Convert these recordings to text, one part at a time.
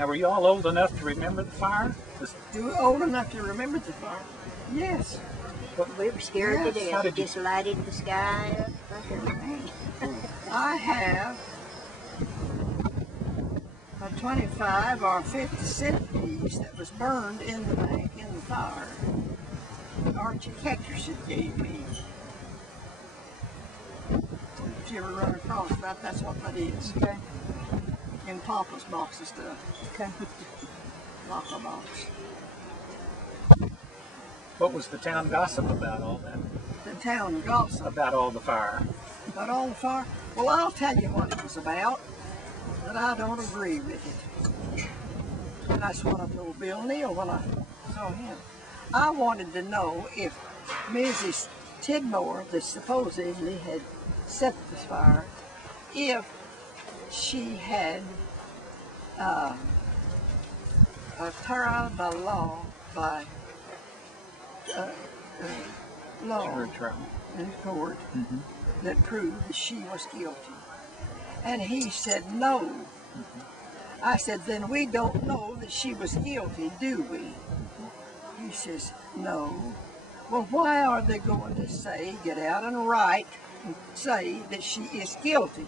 Now, were you all old enough to remember the fire? You were old enough to remember the fire? Yes. We were scared to death. How did you... Just lighted the sky up like everything. I have a 25 or 50 cent piece that was burned in the bank in the fire. Archie Ketcherson gave me. If you ever run across that, that's what that is. Okay. In Papa's box and stuff. Okay. Papa box. What was the town gossip about all that? The town gossip. About all the fire? About all the fire? Well, I'll tell you what it was about, but I don't agree with it. And that's what I told Bill Neal when I saw him. I wanted to know if Mrs. Tidmore, that supposedly had set the fire, if she had tried by law, by law in court, that proved that she was guilty. And he said no. I said, then we don't know that she was guilty, do we? He says, no. Well, why are they going to say, get out and write and say that she is guilty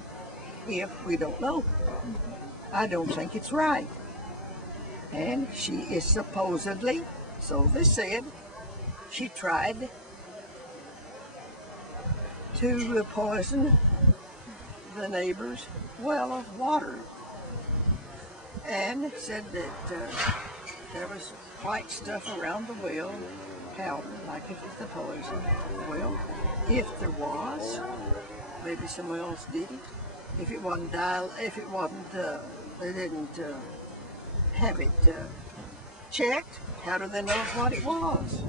if we don't know? I don't think it's right. And she is supposedly, so they said, she tried to poison the neighbor's well of water, and said that there was white stuff around the well, powder, like if it's the poison. Well, if there was, maybe someone else did it. If it wasn't they didn't have it checked, how do they know what it was?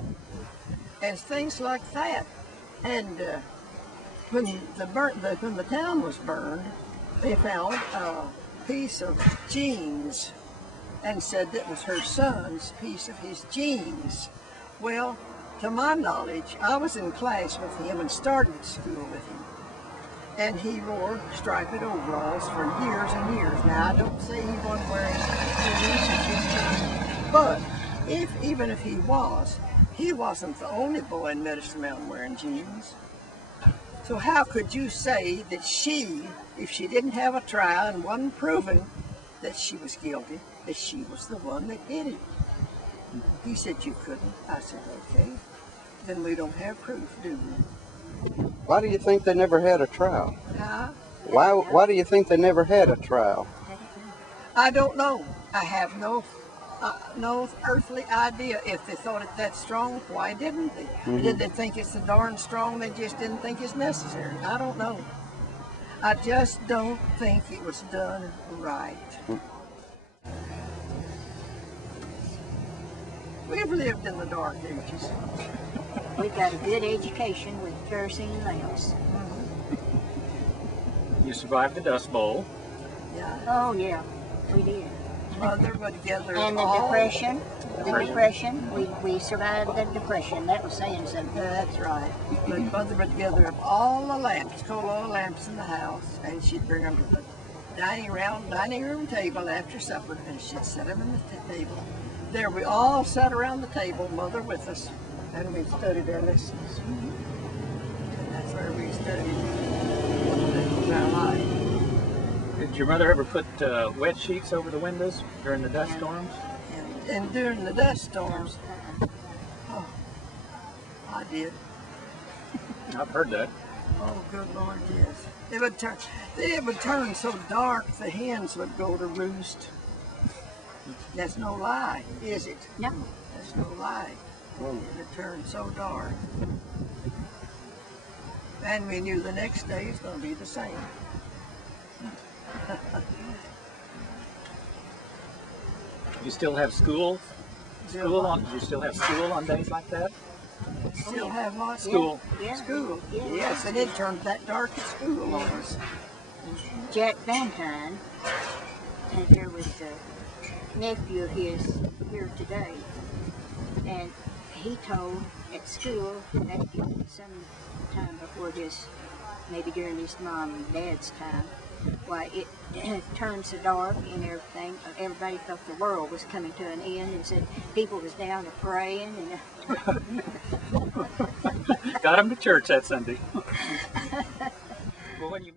And things like that. And when the town was burned, they found a piece of jeans and said that was her son's piece of his jeans. Well, to my knowledge, I was in class with him and started school with him. And he wore striped overalls for years and years. Now, I don't say he wasn't wearing jeans, but even if he was, he wasn't the only boy in MedicineMound wearing jeans. So how could you say that she, if she didn't have a trial and wasn't proven that she was guilty, that she was the one that did it? He said you couldn't. I said, okay, then we don't have proof, do we? Why do you think they never had a trial? Huh? Why do you think they never had a trial? I don't know. I have no earthly idea. If they thought it that strong, why didn't they? Did they think it's so darn strong they just didn't think it's necessary? I don't know. I just don't think it was done right. We've lived in the dark ages. We got a good education with kerosene lamps. You survived the Dust Bowl. Yeah. Oh yeah, we did. Mother would gather And the depression. We survived the depression. That was saying something. That's right. But Mother would gather up all the lamps, coal oil lamps in the house, and she'd bring them to the dining room table after supper, and she'd set them in the table. There we all sat around the table, Mother with us, and we studied our lessons. And that's where we studied our life. Did your mother ever put wet sheets over the windows during the dust storms? And during the dust storms, oh, I did. I've heard that. Oh, good Lord, yes. It would turn so dark the hens would go to roost. That's no lie, is it? No. That's no lie. It would turn so dark. And we knew the next day it's going to be the same. You still have school? Do you still have school on days like that? Still have what? School. Yeah. School. Yes, and it turned that dark at school on us. Jack Van Tine, and there was a nephew of his here today, and he told at school that some time before this, maybe during his mom and dad's time, why it turned so dark and everything. Everybody thought the world was coming to an end, and said people was down to praying. And Got him to church that Sunday. Well, when you